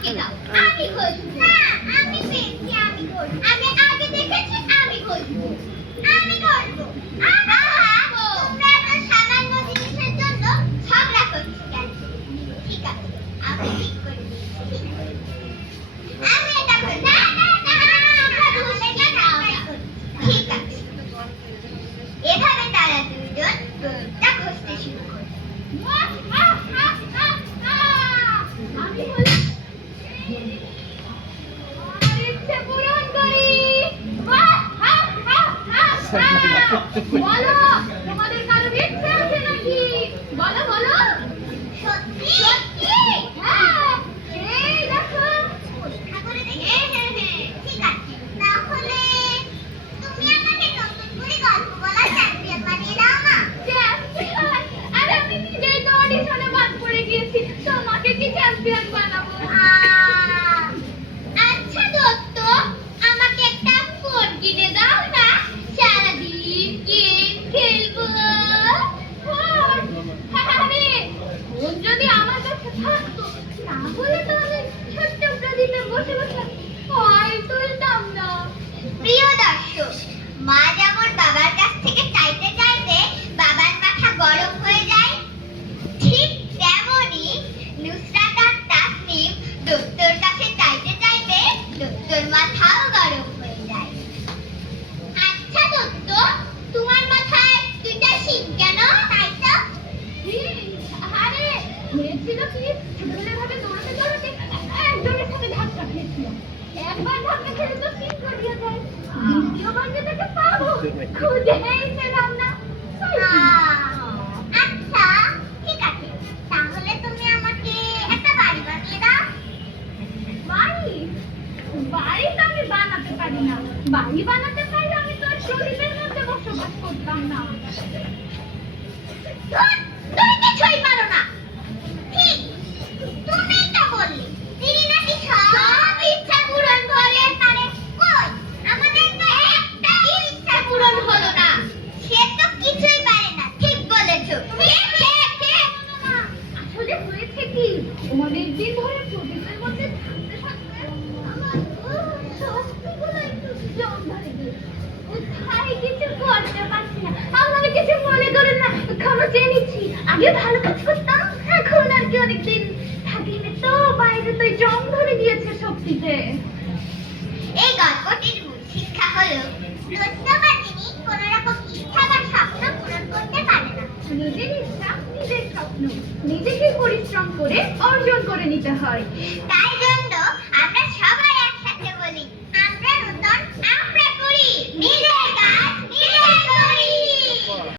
আমাকে দাও, আমি ঘষবো। না, আমি পেয়েছি, আমি ঘষবো। আমি আগে দেখেছি, আমি ঘষবো। আমি ঘষবো। আহা, তোমরা এত সামান্য জিনিসের জন্য ঝগড়া করছো কেন? ঠিক আছে, আমি ঠিক করে দিচ্ছি, ঠিক আছে। আমি এটা করবো। না, না, না, আমরা দুজনে ঝগড়া করছি। ঠিক আছে। এভাবে তারা দুজন গরুটা ঘষতে শুরু করে। আমি বলি, আমার ইচ্ছে পূরণ করি। বলো, তোমাদের কারোর ইচ্ছে আছে নাকি? বলো বলো। সত্যি সত্যি? হ্যাঁ, এই দেখো পরীক্ষা করে দেখি। হ্যাঁ হ্যাঁ হ্যাঁ, ঠিক আছে। তাহলে তুমি আমাকে নতুন করে গল্প বলার চ্যাম্পিয়ন বানিয়ে দাও না। চ্যাম্পিয়ন? আরে আমি নিজেই তো অডিশনে বাদ পড়ে গিয়েছি, তোমাকে কি চ্যাম্পিয়ন বানাবো? আচ্ছা দত্ত, আমাকে একটা ফোন কিনে দাও না, সারাদিন গেম খেলবো। ফোন? আরে ফোন যদি আমার কাছে থাকতো, তাহলে তো আমি ছোট্ট প্রদীপে বসে বসে ফল তুলতাম না। প্রিয় দর্শক, মা যেমন বাবার কাছ থেকে চাইতে চাইতে বাবার মাথা গরম হয়ে যায়, ঠিক তেমনি নুসরাত আর তাসনিম দত্তর কাছে চাইতে চাইতে দত্তর মাথাও গরম হয়ে যায়। আচ্ছা দত্ত, তোমার মাথায় দুইটা শিং কেন? তাই তো। আরে হয়েছিল কি, ছোটবেলায় ভাবে দৌড়াতে দৌড়াতে একজনের সাথে ধাক্কা খেয়েছিলাম। একবার ধাক্কা খেলে তো শিং গড়িয়ে যায়, দ্বিতীয়বার যে তাকে পাবো খুঁজেই পেলাম না। আচ্ছা ঠিক আছে, তাহলে তুমি আমাকে একটা বাড়ি বানিয়ে দাও। বাড়ি? বাড়ি তো আমি বানাতে পারি না। বাড়ি বানাতে পারলে আমি তো প্রদীপের মধ্যে বসবাস করতাম না। তুমি কিছুই পারো না। ঠিক, তুমিই তো বললে তিনি নাকি সব ইচ্ছা পূরণ করে পারে। কই, আমাদের তো একটা ইচ্ছা পূরণ হলো না। সে তো কিছুই পারে না। ঠিক বলেছো। আসলে হয়েছে কি, অনেকদিন ধরে প্রদীপের মধ্যে থাকতে থাকতে আমার শক্তিগুলো একটু জম ধরে গেছে। কোথায় কিছু করতে পারছি না। আপনারা কিছু মনে করেন না, ক্ষমা চেয়ে নিচ্ছি। আগে ভালো কাজ করতাম, এখন আর কি অনেকদিন থাকিনি তো, বাইরে তো জং ধরে গিয়েছে শক্তিতে। এই গল্পটির মূল শিক্ষা হলো, দত্ত বা তিনি কোনো রকম ইচ্ছা বা স্বপ্ন পূরণ করতে পারে না। নিজের ইচ্ছা, নিজের স্বপ্ন নিজেকে পরিশ্রম করে অর্জন করে নিতে হয়। তাই